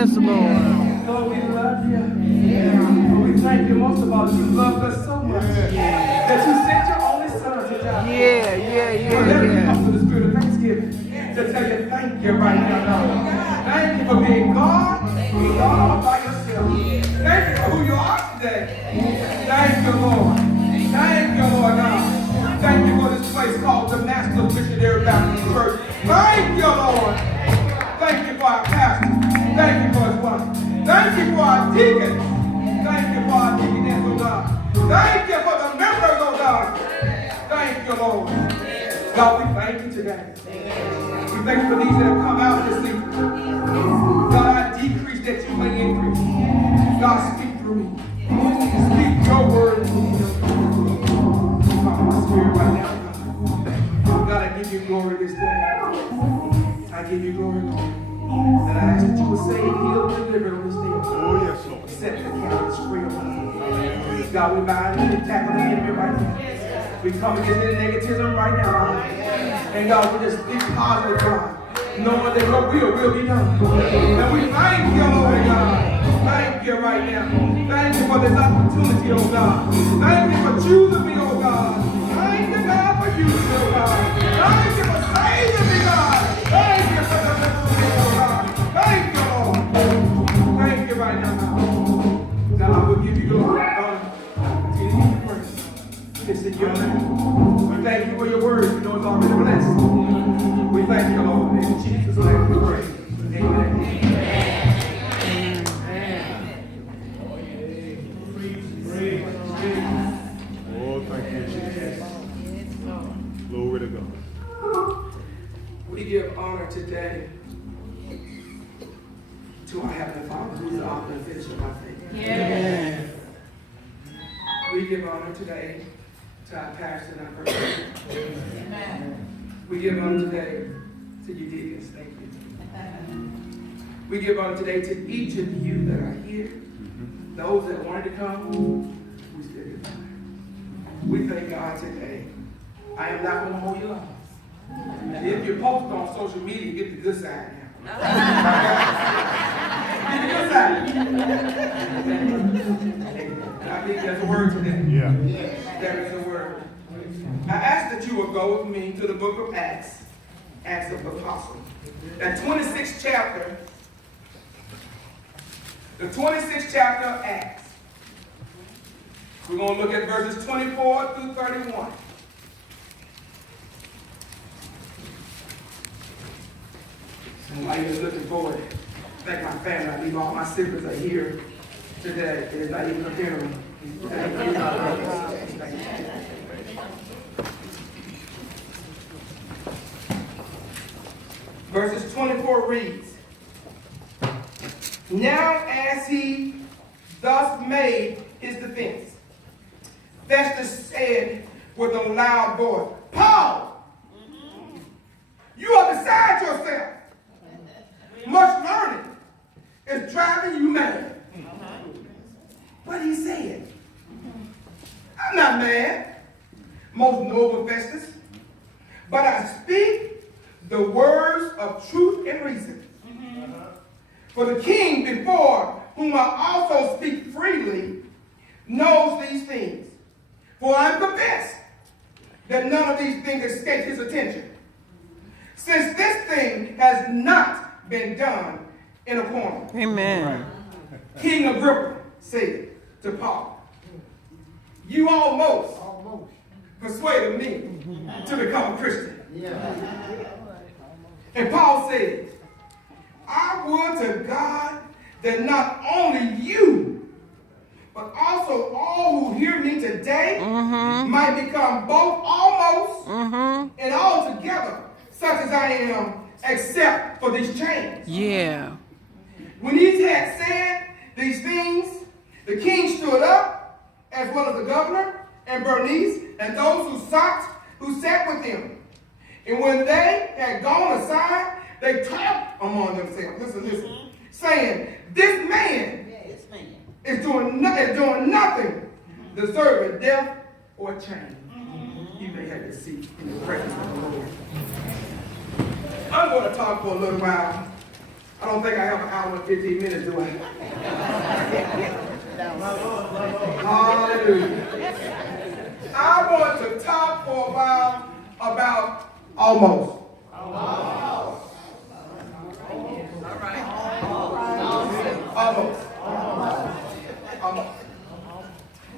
Yes, Lord. Lord, we love you. But we thank you most of all that you loved us so much that you sent your only son to die. So let me come to the spirit of thanksgiving to tell you thank you right now, God. Thank you for being God all by yourself. Thank you for who you are today. Thank you, Lord. Thank you, Lord God. Thank you for this place called Damascus Missionary Baptist Church. Thank you, Lord. Thank you for our pastor. Thank you for his wife. Thank you for our deacon. Thank you for our deaconess, oh God. Thank you for the members, oh God. Thank you, Lord. God, we thank you today. We thank you for these that have come out this evening. God, I decrease that you may increase. God, speak through me. Speak your word. My spirit right now, God. God, I give you glory this day. I give you glory, Lord. And I ask that you would save, heal, and deliver on this day. Oh, yes, Lord. Set the captives free, oh God, we bind and attack the enemy right now. We come against any negativism right now. And God, we just speak positive, God, knowing that your will be done. And we thank you, Lord God. Thank you right now. Thank you for this opportunity, oh God. Thank you for choosing me, oh God. Thank you, God, for using me, oh God. Thank you for saving me, God. Thank you for delivering me, oh God. Thank you, Lord. Thank you right now, God. Now I will give you glory, God. Continue to give you praise. It's in your name. We thank you for your word. You know it's already blessed. We thank you, Lord. In Jesus' name we pray. Amen. Oh, thank you, Jesus. Glory to God. We give honor today to our Heavenly Father, who is the author and finisher of our faith. Yes. We give honor today to our pastor and our person. Amen. We give honor today to you deacons. Thank you. We give honor today to each of you that are here. Those that wanted to come, we still give honor. We thank God today. I am not going to hold you long. And if you post on social media, get the good side now. Get the good side. I think there's a word today. Yeah. There is a word. I ask that you will go with me to the book of Acts, Acts of the Apostles. That 26th chapter, the 26th chapter of Acts. We're going to look at verses 24 through 31. Somebody is looking forward. Thank my family. I believe all my siblings are here today. It's not even a funeral. Thank you. Verses 24 reads, Now as he thus made his defense, Festus said with a loud voice, Paul, you are beside yourself. Much learning is driving you mad. What he said? I'm not mad, most noble Festus, but I speak the words of truth and reason. For the king before whom I also speak freely knows these things. For I am convinced that none of these things escape his attention, since this thing has not been done in a corner. Amen. King Agrippa said to Paul, you almost persuaded me to become a Christian. And Paul said, I would to God that not only you, but also all who hear me today might become both almost and altogether such as I am, except for these chains. Yeah. When he had said these things, the king stood up, as well as the governor and Bernice and those who sat with him. And when they had gone aside, they talked among themselves. Listen, saying, this man is doing nothing deserving death or chain. You may have your seat in the presence of the Lord. I'm going to talk for a little while I don't think I have an hour and 15 minutes, do I? Hallelujah. I want to talk for a while about almost. Almost.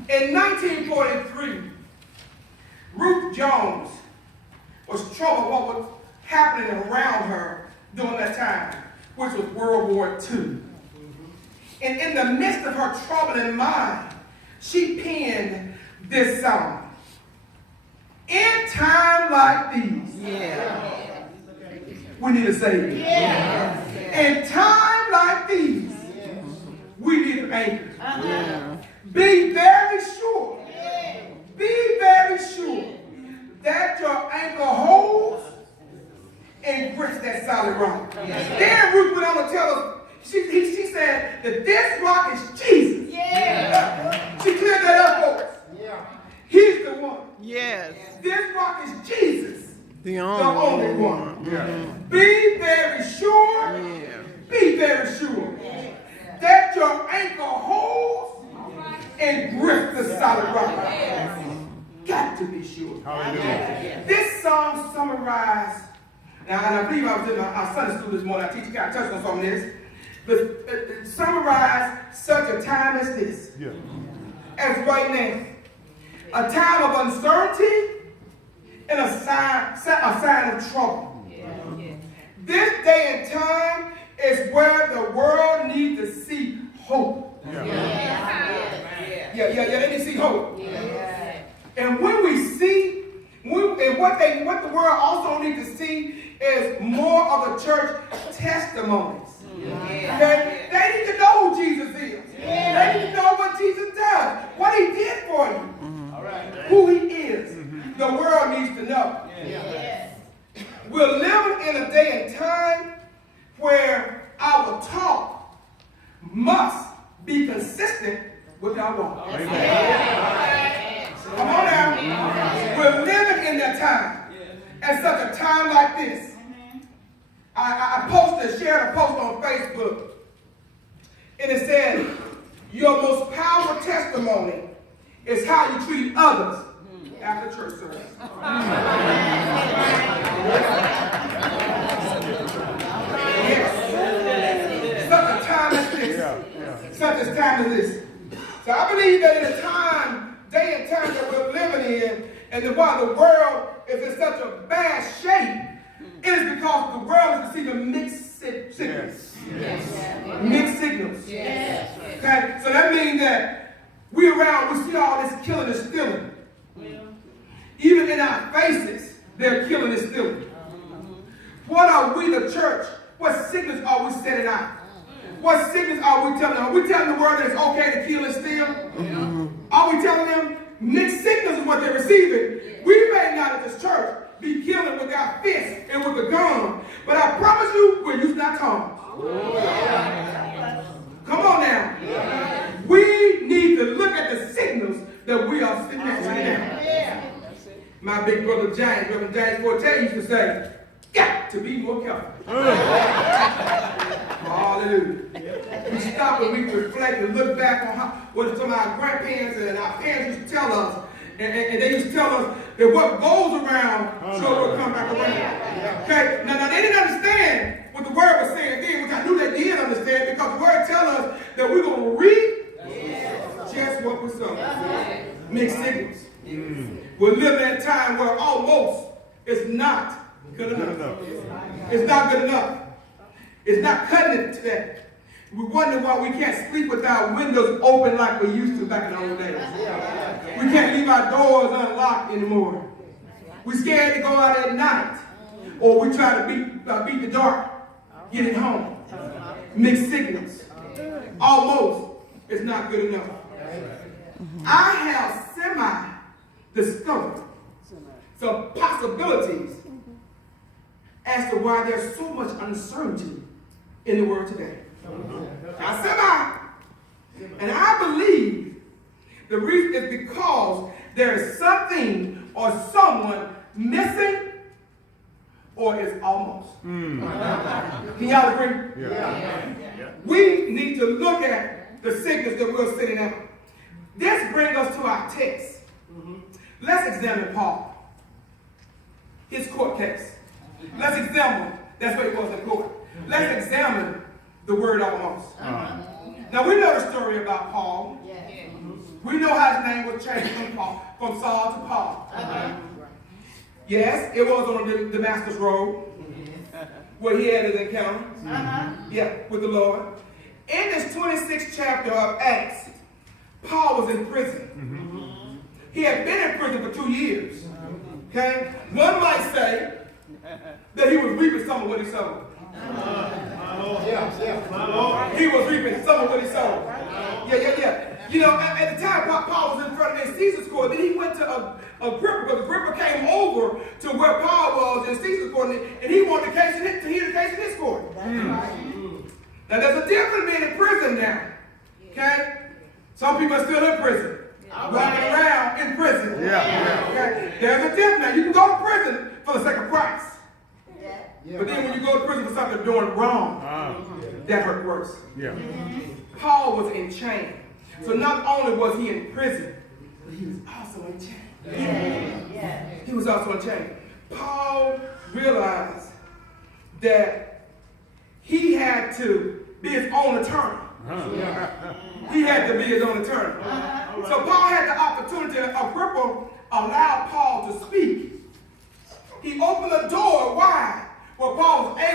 In 1943, Ruth Jones was troubled what was happening around her during that time, which was World War II. And in the midst of her troubling mind, she penned this song. In time like these, we need a Savior. In time like these, we need an anchor. Be very sure that your anchor holds and grips that solid rock. Then Ruth went on to tell us, she said that this rock is Jesus. She cleared that up for us. He's the one. Yes. This rock is Jesus. The only one. Be very sure. Be very sure that your anchor holds and grips the solid rock. Got to be sure. Hallelujah. This song summarized, and I believe I was in our Sunday school this morning. I teach, got touched on some of this. But it summarized such a time as this. As right now. A time of uncertainty and a sign of trouble. This day and time is where the world needs to see hope. They need to see hope. And when we see, and what the world also needs to see is more of the church testimonies. Okay? They need to know who Jesus is. They need to know what Jesus does, what he did for you, who he is. The world needs to know. We're living in a day and time where our talk must be consistent with our walk. Come on now. We're living in that time. At such a time like this. I shared a post on Facebook. And it said, your most powerful testimony is how you treat others after church service. Yes. Such a time as this. Such a time as this. So I believe that in a day and time that we're living in, and while the world is in such a bad shape, it is because the world is receiving mixed signals. Mixed signals. Okay? So that means that we see all this killing and stealing. Even in our faces, they're killing and stealing. What are we, the church? What signals are we setting out? What signals are we telling them? Are we telling the world that it's okay to kill and steal? Are we telling them mixed signals is what they're receiving? We may not at this church be killing with our fists and with the gun, but I promise you, we're using our tongues. Come on now. We need to look at the signals that we are sitting at right now. My big brother James, Reverend James Forte, used to say, got to be more careful. Hallelujah. We stop and we reflect and look back on what some of our grandparents and our parents used to tell us. And they used to tell us that what goes around sure will come back around. Okay? Now they didn't understand what the word was saying then, which I knew they did understand, because the word tells us that we're going to reap just what we sow. Mixed signals. We're living in a time where almost is not good enough. It's not good enough. It's not cutting it today. We wonder why we can't sleep with our windows open like we used to back in the old days. We can't leave our doors unlocked anymore. We're scared to go out at night. Or we try to beat the dark, get it home. Mixed signals. Almost is not good enough. I have semi-discovered some possibilities as to why there's so much uncertainty in the world today. And I believe the reason is because there is something or someone missing or it's almost. Can y'all agree? Yeah. We need to look at the sickness that we're sitting at. This brings us to our text. Let's examine Paul, his court case. Let's examine, that's what it was in court. Let's examine the word almost. Now we know the story about Paul. We know how his name was changed from Saul to Paul. Yes, it was on the Damascus road where he had his encounter. With the Lord. In this 26th chapter of Acts, Paul was in prison. He had been in prison for 2 years. Okay? One might say that he was reaping some of what he sowed. He was reaping some of what he sowed. You know, at the time Paul was in front of Caesar's court, then he went to Agrippa, because Agrippa came over to where Paul was in Caesar's court, and he wanted to hear the case in his court. Now there's a difference being in prison now. Okay? Some people are still in prison. Walking around in prison. Okay? There's a difference. Now you can go to prison for the sake of Christ. But then when you go to prison for something doing wrong, that hurt worse. Paul was in chains. So not only was he in prison, but he was also in chains. He was also in chains. Paul realized that he had to be his own attorney. He had to be his own attorney. So Paul had the opportunity. Agrippa allowed Paul to speak. He opened the door wide where Paul was able